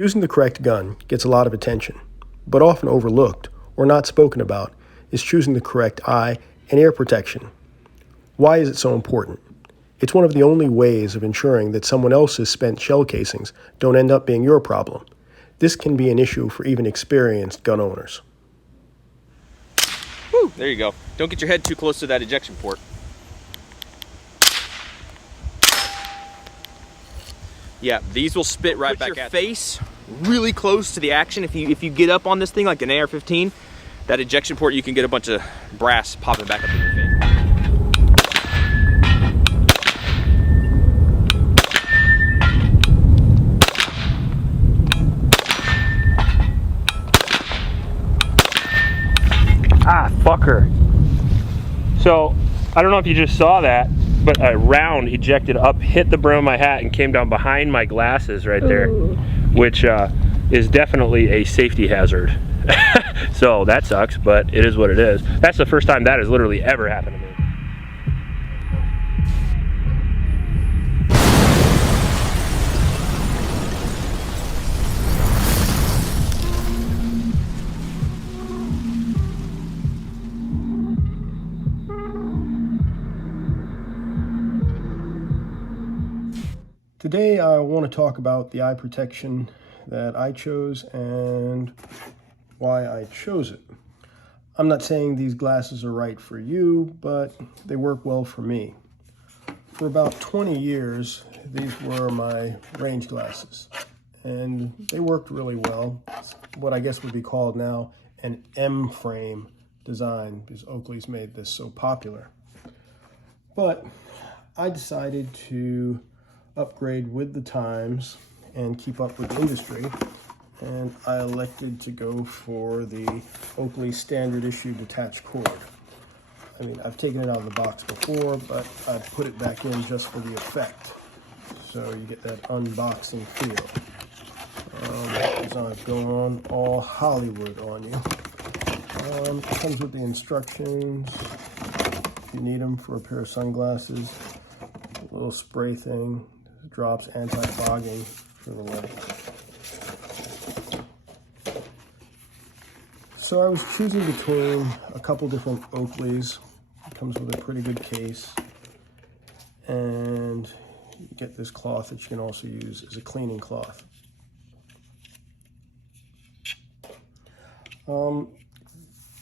Using the correct gun gets a lot of attention, but often overlooked or not spoken about is choosing the correct eye and ear protection. Why is it so important? It's one of the only ways of ensuring that someone else's spent shell casings don't end up being your problem. This can be an issue for even experienced gun owners. Whew, there you go. Don't get your head too close to that ejection port. Yeah, these will spit right back at you. Put your face really close to the action. If you get up on this thing like an AR-15, that ejection port, you can get a bunch of brass popping back up in your face. Ah, fucker. So, I don't know if you just saw that, but a round ejected up, hit the brim of my hat, and came down behind my glasses right there. Ooh. Which is definitely a safety hazard. So that sucks, but it is what it is. That's the first time that has literally ever happened to me. Today I want to talk about the eye protection that I chose and why I chose it. I'm not saying these glasses are right for you, but they work well for me. For about 20 years, these were my range glasses, and they worked really well. It's what I guess would be called now an M-frame design, because Oakley's made this so popular. But I decided to upgrade with the times and keep up with the industry, and I elected to go for the Oakley standard issue detached cord. I mean, I've taken it out of the box before, but I've put it back in just for the effect, so you get that unboxing feel. As I've gone all Hollywood on you. It comes with the instructions if you need them for a pair of sunglasses. A little spray thing. Drops anti-fogging for the light. So I was choosing between a couple different Oakleys. It comes with a pretty good case, and you get this cloth that you can also use as a cleaning cloth.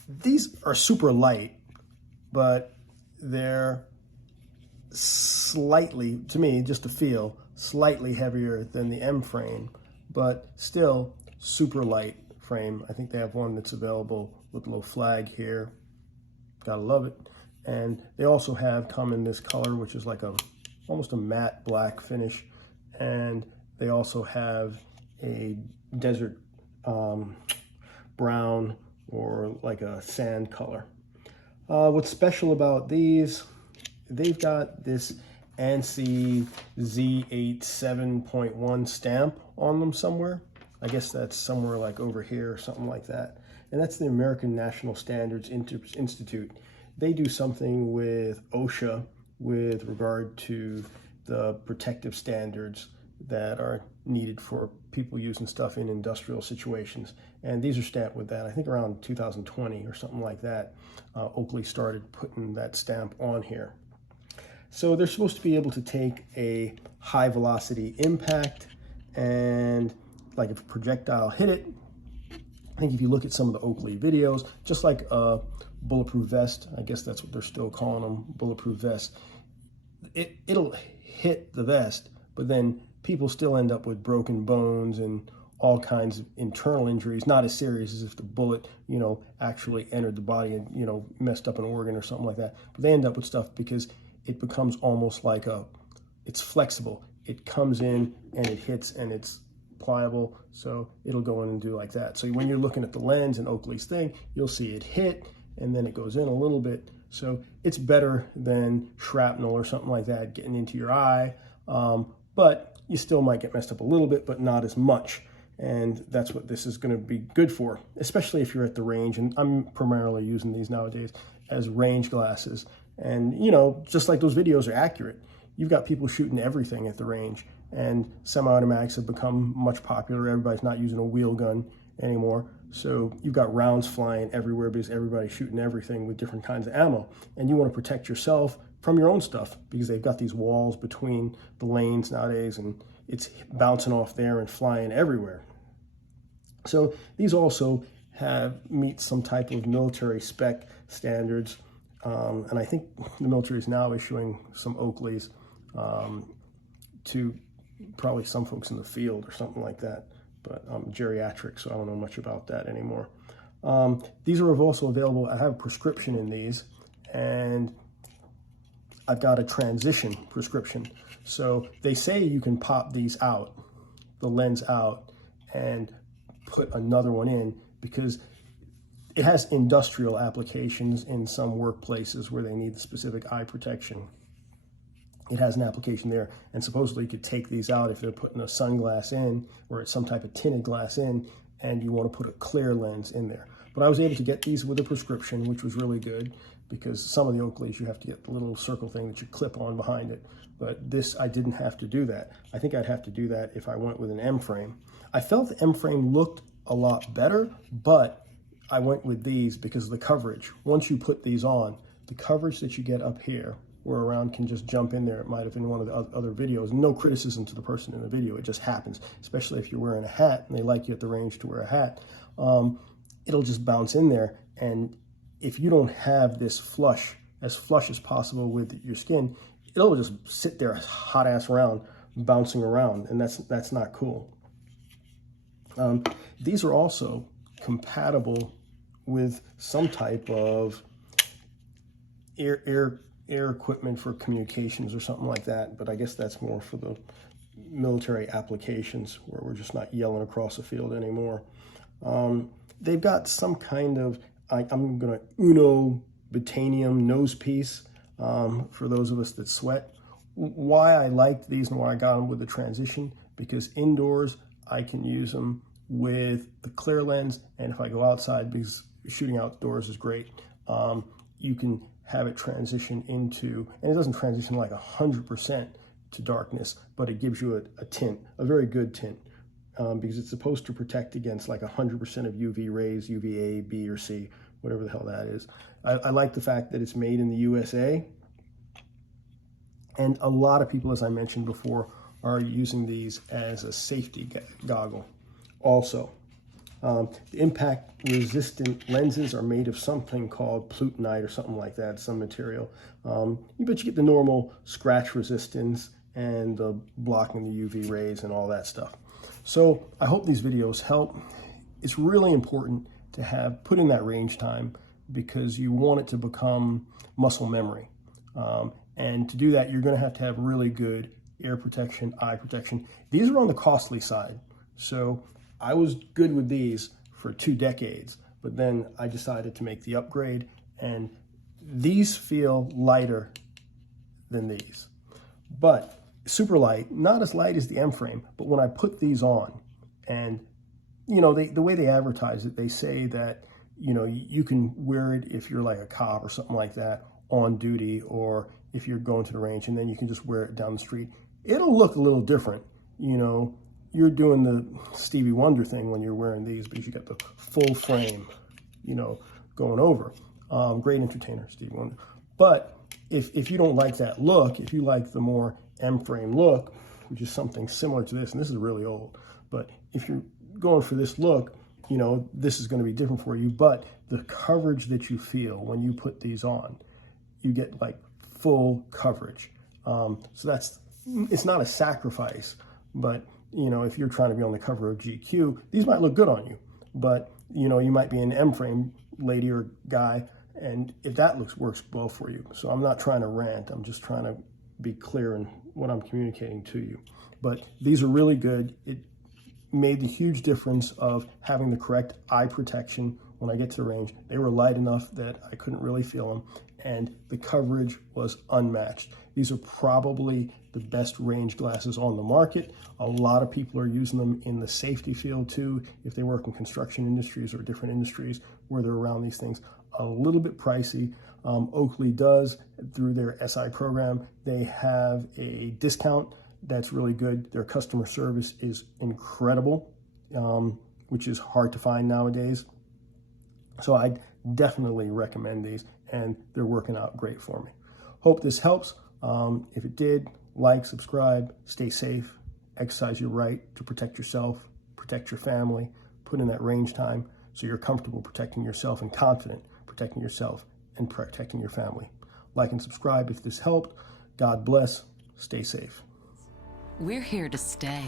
These are super light, but they're slightly, to me, just to feel, slightly heavier than the M frame, but still super light frame. I think they have one that's available with a little flag here. Gotta love it. And they also come in this color, which is like almost a matte black finish. And they also have a desert brown or like a sand color. What's special about these, they've got this ANSI Z87.1 stamp on them somewhere. I guess that's somewhere like over here or something like that. And that's the American National Standards Institute. They do something with OSHA with regard to the protective standards that are needed for people using stuff in industrial situations. And these are stamped with that. I think around 2020 or something like that, Oakley started putting that stamp on here. So they're supposed to be able to take a high velocity impact, and like if a projectile hit it, I think if you look at some of the Oakley videos, just like a bulletproof vest, I guess that's what they're still calling them, bulletproof vest, it'll hit the vest, but then people still end up with broken bones and all kinds of internal injuries, not as serious as if the bullet, actually entered the body and, messed up an organ or something like that. But they end up with stuff because it becomes almost like it's flexible. It comes in and it hits and it's pliable, so it'll go in and do like that. So when you're looking at the lens in Oakley's thing, you'll see it hit and then it goes in a little bit. So it's better than shrapnel or something like that getting into your eye, but you still might get messed up a little bit, but not as much. And that's what this is going to be good for, especially if you're at the range. And I'm primarily using these nowadays as range glasses. And, just like those videos are accurate, you've got people shooting everything at the range. and semi-automatics have become much popular. Everybody's not using a wheel gun anymore. So you've got rounds flying everywhere because everybody's shooting everything with different kinds of ammo. And you want to protect yourself from your own stuff because they've got these walls between the lanes nowadays, and it's bouncing off there and flying everywhere. So these also meet some type of military spec standards. And I think the military is now issuing some Oakleys to probably some folks in the field or something like that. But I'm geriatric, so I don't know much about that anymore. These are also available. I have a prescription in these, and I've got a transition prescription. So they say you can pop these out, the lens out, and put another one in because it has industrial applications in some workplaces where they need the specific eye protection. It has an application there, and supposedly you could take these out if they're putting a sunglass in or some type of tinted glass in, and you want to put a clear lens in there. But I was able to get these with a prescription, which was really good because some of the Oakleys you have to get the little circle thing that you clip on behind it. But this, I didn't have to do that. I think I'd have to do that if I went with an M frame. I felt the M frame looked a lot better, but I went with these because of the coverage. Once you put these on, the coverage that you get up here, where a round can just jump in there. It might have been one of the other videos. No criticism to the person in the video. It just happens, especially if you're wearing a hat and they like you at the range to wear a hat. It'll just bounce in there. And if you don't have this as flush as possible with your skin, it'll just sit there hot ass round, bouncing around. And that's not cool. These are also compatible with some type of air equipment for communications or something like that, but I guess that's more for the military applications where we're just not yelling across the field anymore. They've got some kind of, I'm gonna Uno Botanium nose piece for those of us that sweat. Why I liked these and why I got them with the transition, because indoors I can use them with the clear lens, and if I go outside, because shooting outdoors is great, you can have it transition into, and it doesn't transition like 100% to darkness, but it gives you a tint, a very good tint, because it's supposed to protect against like 100% of UV rays, UVA, B or C, whatever the hell that is. I like the fact that it's made in the USA, and a lot of people, as I mentioned before, are using these as a safety goggle also. The impact-resistant lenses are made of something called plutonite or something like that, some material. But you get the normal scratch resistance and the blocking the UV rays and all that stuff. So I hope these videos help. It's really important to put in that range time because you want it to become muscle memory. And to do that, you're going to have really good ear protection, eye protection. These are on the costly side. So I was good with these for 2 decades, but then I decided to make the upgrade, and these feel lighter than these. But super light, not as light as the M frame, but when I put these on, and you know, the way they advertise it, they say that, you know, you can wear it if you're like a cop or something like that on duty, or if you're going to the range, and then you can just wear it down the street. It'll look a little different, you know. You're doing the Stevie Wonder thing when you're wearing these because you got the full frame, you know, going over. Great entertainer, Stevie Wonder. But if you don't like that look, if you like the more M-frame look, which is something similar to this, and this is really old, but if you're going for this look, you know, this is going to be different for you. But the coverage that you feel when you put these on, you get like full coverage. So it's not a sacrifice, but you know, if you're trying to be on the cover of GQ, these might look good on you, but you know, you might be an M-frame lady or guy, and if that works well for you. So I'm not trying to rant, I'm just trying to be clear in what I'm communicating to you. But these are really good. It made the huge difference of having the correct eye protection when I get to the range. They were light enough that I couldn't really feel them, and the coverage was unmatched. These are probably the best range glasses on the market. A lot of people are using them in the safety field too, if they work in construction industries or different industries where they're around these things. A little bit pricey. Oakley does, through their SI program, they have a discount that's really good. Their customer service is incredible, which is hard to find nowadays. So I definitely recommend these, and they're working out great for me. Hope this helps. If it did, like, subscribe, stay safe, exercise your right to protect yourself, protect your family, put in that range time so you're comfortable protecting yourself and confident protecting yourself and protecting your family. Like and subscribe if this helped. God bless. Stay safe. We're here to stay.